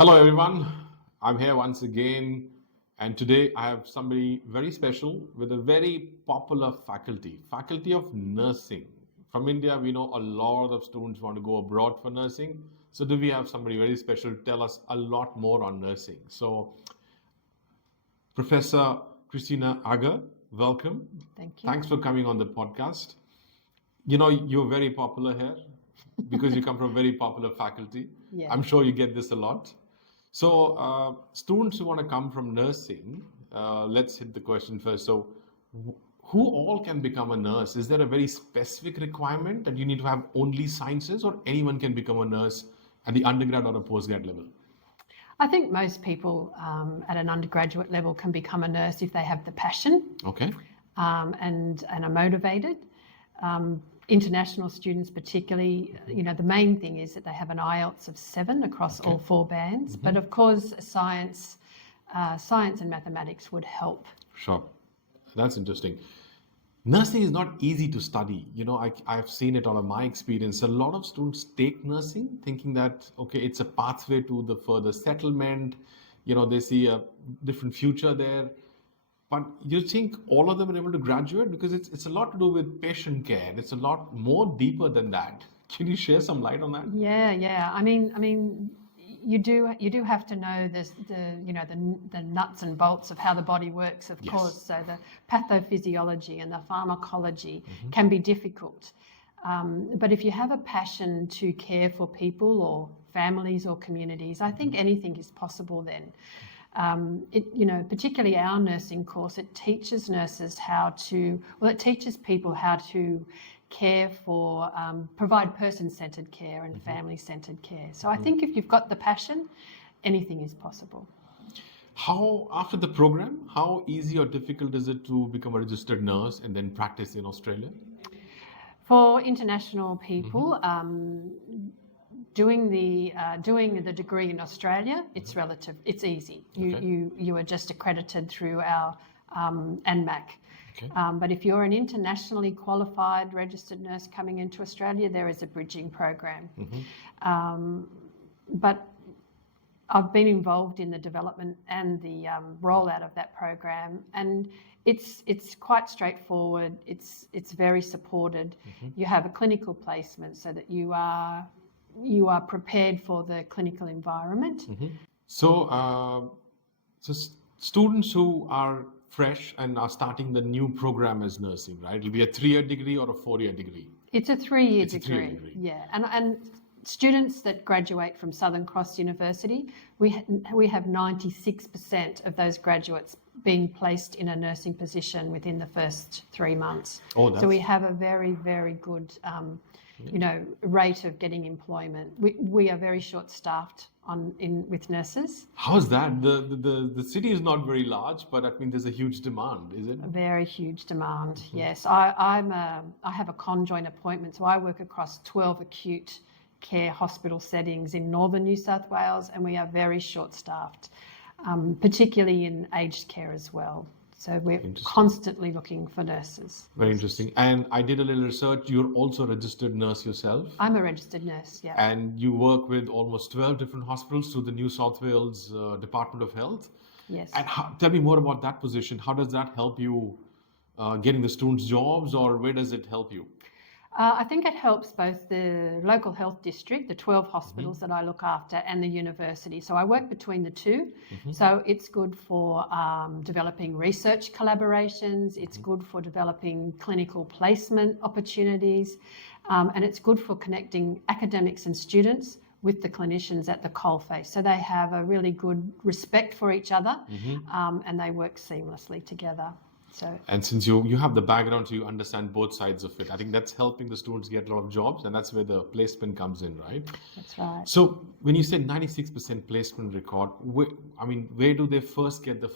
Hello, everyone. I'm here once again, and today I have somebody very special with a very popular faculty of nursing. From India, we know a lot of students want to go abroad for nursing. So, do we have somebody very special to tell us a lot more on nursing? So, Professor Christina Aggar, welcome. Thank you. Thanks for coming on the podcast. You know, you're very popular here because you come from very popular faculty. Yeah. I'm sure you get this a lot. So, students who want to come from nursing, let's hit the question first. So, who all can become a nurse? Is there a very specific requirement that you need to have only sciences, or anyone can become a nurse at the undergrad or a postgrad level? I think most people at an undergraduate level can become a nurse if they have the passion Okay. and are motivated. International students particularly, the main thing is that they have an IELTS of 7 across all 4 bands. But of course, science and mathematics would help. Sure. That's interesting. Nursing is not easy to study. I've seen it out of my experience. A lot of students take nursing thinking that, okay, it's a pathway to the further settlement. They see a different future there. But you think all of them are able to graduate? Because it's a lot to do with patient care. It's a lot more deeper than that. Can you share some light on that? Yeah. I mean, you do have to know the nuts and bolts of how the body works, of Yes. course. So the pathophysiology and the pharmacology can be difficult. But if you have a passion to care for people or families or communities, I think anything is possible then. Particularly our nursing course, it teaches people how to care for, provide person-centered care and family-centered care. So I think if you've got the passion, anything is possible. After the program, how easy or difficult is it to become a registered nurse and then practice in Australia? For international people, doing the degree in Australia, it's easy. You are just accredited through our ANMAC. Okay. But if you're an internationally qualified registered nurse coming into Australia, there is a bridging program. But I've been involved in the development and the rollout of that program, and it's quite straightforward. It's very supported. You have a clinical placement so that you are prepared for the clinical environment. So, students who are fresh and are starting the new program as nursing, right? It'll be a 3-year degree or a 4-year degree? It's a 3-year It's a degree. 3-year degree. Yeah, and students that graduate from Southern Cross University, we have 96% of those graduates being placed in a nursing position within the first 3 months. So we have a very, very good rate of getting employment. We are very short-staffed with nurses. How's that? The city is not very large, but I mean, there's a huge demand, is it? A very huge demand, yes. I have a conjoint appointment, so I work across 12 acute care hospital settings in northern New South Wales, and we are very short-staffed, particularly in aged care as well. So we're constantly looking for nurses. Very interesting. And I did a little research. You're also a registered nurse yourself. I'm a registered nurse, yeah. And you work with almost 12 different hospitals through the New South Wales Department of Health. Yes. And tell me more about that position. How does that help you getting the students jobs, or where does it help you? I think it helps both the local health district, the 12 hospitals that I look after, and the university. So I work between the two. So it's good for developing research collaborations. It's good for developing clinical placement opportunities. And it's good for connecting academics and students with the clinicians at the coalface. So they have a really good respect for each other and they work seamlessly together. And since you have the background, so you understand both sides of it, I think that's helping the students get a lot of jobs, and that's where the placement comes in, right? That's right. So when you say 96% placement record, where do they first get the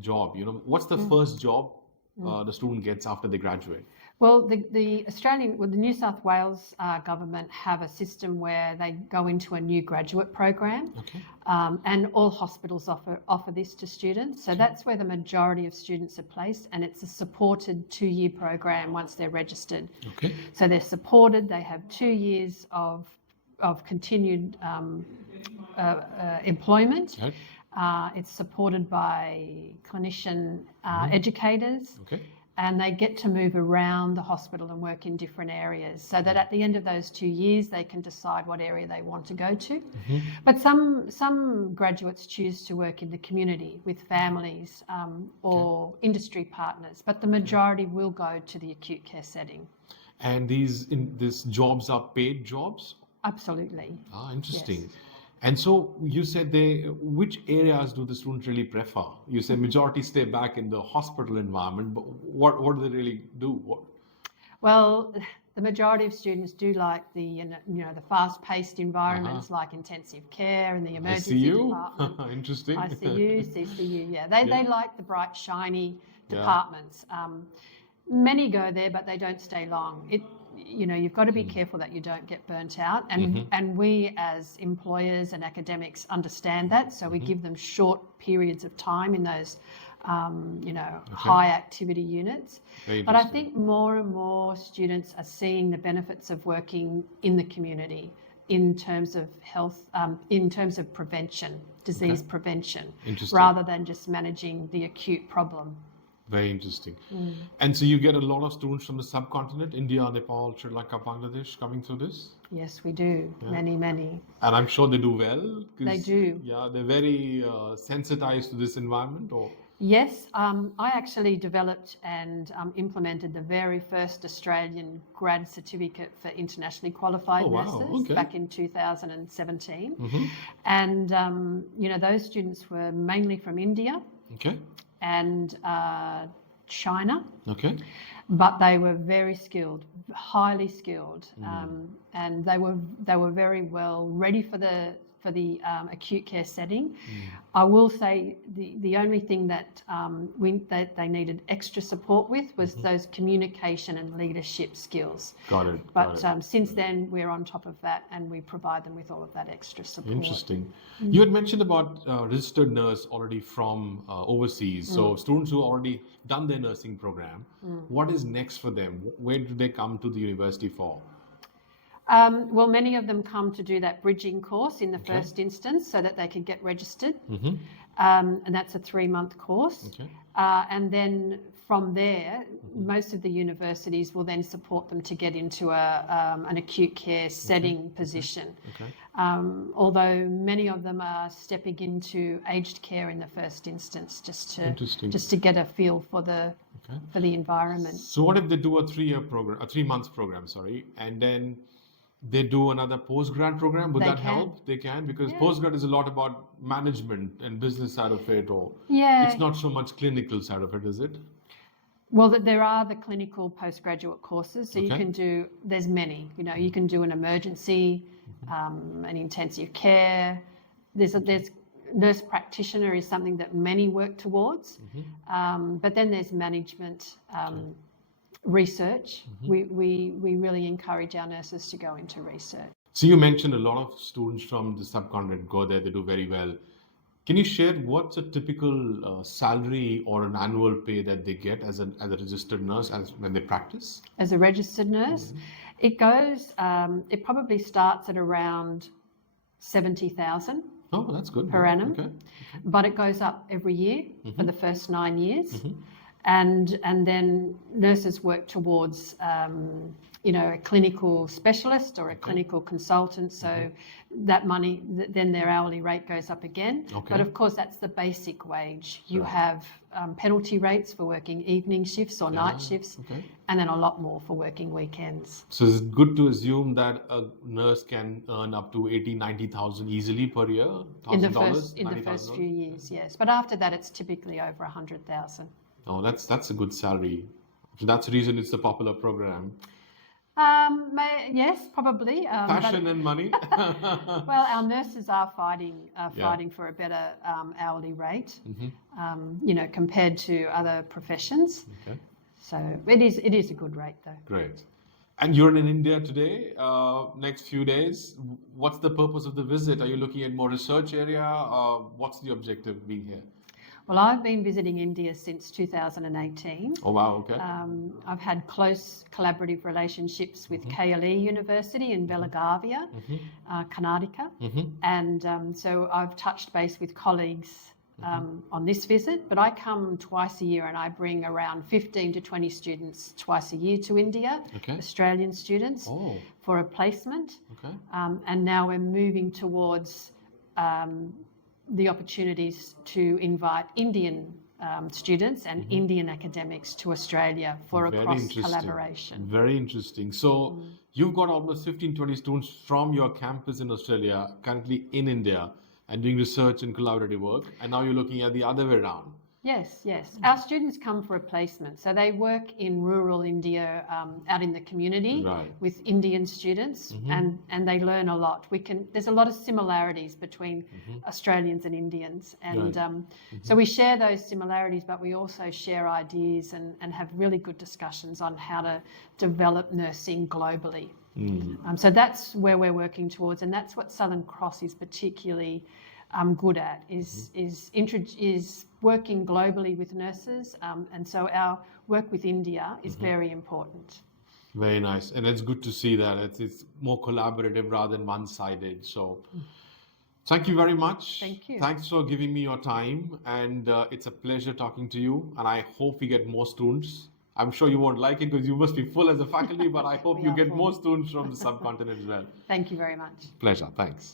job? What's the first job the student gets after they graduate? Well, the New South Wales government have a system where they go into a new graduate program, and all hospitals offer this to students. So that's where the majority of students are placed, and it's a supported 2-year program once they're registered. Okay. So they're supported. They have 2 years of of continued employment. Right. It's supported by clinician educators. Okay. And they get to move around the hospital and work in different areas, so that at the end of those 2 years they can decide what area they want to go to. But some graduates choose to work in the community with families or industry partners, but the majority will go to the acute care setting. And these jobs are paid jobs? Absolutely. Interesting. Yes. And so you said which areas do the students really prefer? You said majority stay back in the hospital environment, but what do they really do? Well, the majority of students do like the fast-paced environments like intensive care and the emergency ICU? department. Interesting. ICU, CCU, yeah. They like the bright, shiny Yeah. departments. Many go there, but they don't stay long. You've got to be careful that you don't get burnt out. And we as employers and academics understand that. So we give them short periods of time in those, high activity units. Very But I interesting. think more and more students are seeing the benefits of working in the community in terms of health, in terms of prevention, disease prevention, Interesting. rather than just managing the acute problem. Very interesting. And so you get a lot of students from the subcontinent, India, Nepal, Sri Lanka, Bangladesh, coming through this? Yes, we do. Many. And I'm sure they do well. 'Cause, They do. Yeah, they're very sensitized to this environment. Or Yes, I actually developed and implemented the very first Australian grad certificate for internationally qualified Oh, wow. nurses Okay. back in 2017. And, those students were mainly from India Okay. and China, Okay. but they were very skilled, highly skilled, and they were very well ready for the acute care setting. I will say the only thing that they needed extra support with was those communication and leadership skills. Got it. But since then, we're on top of that, and we provide them with all of that extra support. Interesting. You had mentioned about registered nurse already from overseas. So students who already done their nursing program, what is next for them? Where do they come to the university for? Well, many of them come to do that bridging course in the first instance so that they could get registered. And that's a 3-month course. Okay. And then from there, most of the universities will then support them to get into an acute care setting position. Okay. Although many of them are stepping into aged care in the first instance, Interesting. just to get a feel for the environment. So what if they do a 3-year program, a 3-month program, sorry, and then they do another postgrad program? Would They that can. help? They can, because Yeah. postgrad is a lot about management and business side of it, or Yeah. it's not so much clinical side of it, is it? Well, there are the clinical postgraduate courses, so you Okay. can do. There's many. You can do an emergency, an intensive care. There's nurse practitioner is something that many work towards, but then there's management. Research. We really encourage our nurses to go into research. So you mentioned a lot of students from the subcontinent go there, they do very well. Can you share what's a typical salary or an annual pay that they get as a registered nurse when they practice? As a registered nurse, it goes. It probably starts at around 70,000 Oh, that's good. per annum, Okay. but it goes up every year for the first 9 years. And then nurses work towards, a clinical specialist or a clinical consultant. So that money, then their hourly rate goes up again. Okay. But of course, that's the basic wage. You have penalty rates for working evening shifts or night shifts, Okay. and then a lot more for working weekends. So is it good to assume that a nurse can earn up to 80,000-90,000 easily per year? In the $1,000, first few years, yes. But after that, it's typically over 100,000. Oh, that's a good salary. So that's the reason it's a popular program. Yes, probably. Passion and money. Well, our nurses are fighting for a better hourly rate, compared to other professions. Okay. So it is a good rate, though. Great. And you're in India today, next few days. What's the purpose of the visit? Are you looking at more research area? What's the objective being here? Well, I've been visiting India since 2018. Oh, wow. Okay. I've had close collaborative relationships with KLE University in Belagavia, Karnataka, and so I've touched base with colleagues on this visit, but I come twice a year and I bring around 15 to 20 students twice a year to India, Okay. Australian students, Oh, for a placement. okay. And now we're moving towards the opportunities to invite Indian students and Indian academics to Australia for a Very cross interesting. collaboration. Very interesting. So you've got almost 15, 20 students from your campus in Australia currently in India and doing research and collaborative work. And now you're looking at the other way around. Yes, yes. Our students come for a placement. So they work in rural India, out in the community Right. with Indian students, and they learn a lot. There's a lot of similarities between Australians and Indians. And Right. so we share those similarities, but we also share ideas and have really good discussions on how to develop nursing globally. So that's where we're working towards, and that's what Southern Cross is particularly good at, is working globally with nurses, and so our work with India is very important. Very nice. And it's good to see that it's more collaborative rather than one-sided. So thank you very much. Thank you. Thanks for giving me your time. And it's a pleasure talking to you. And I hope we get more students. I'm sure you won't like it because you must be full as a faculty, but I hope We you are get full. more students from the subcontinent as well. Thank you very much. Pleasure. Thanks.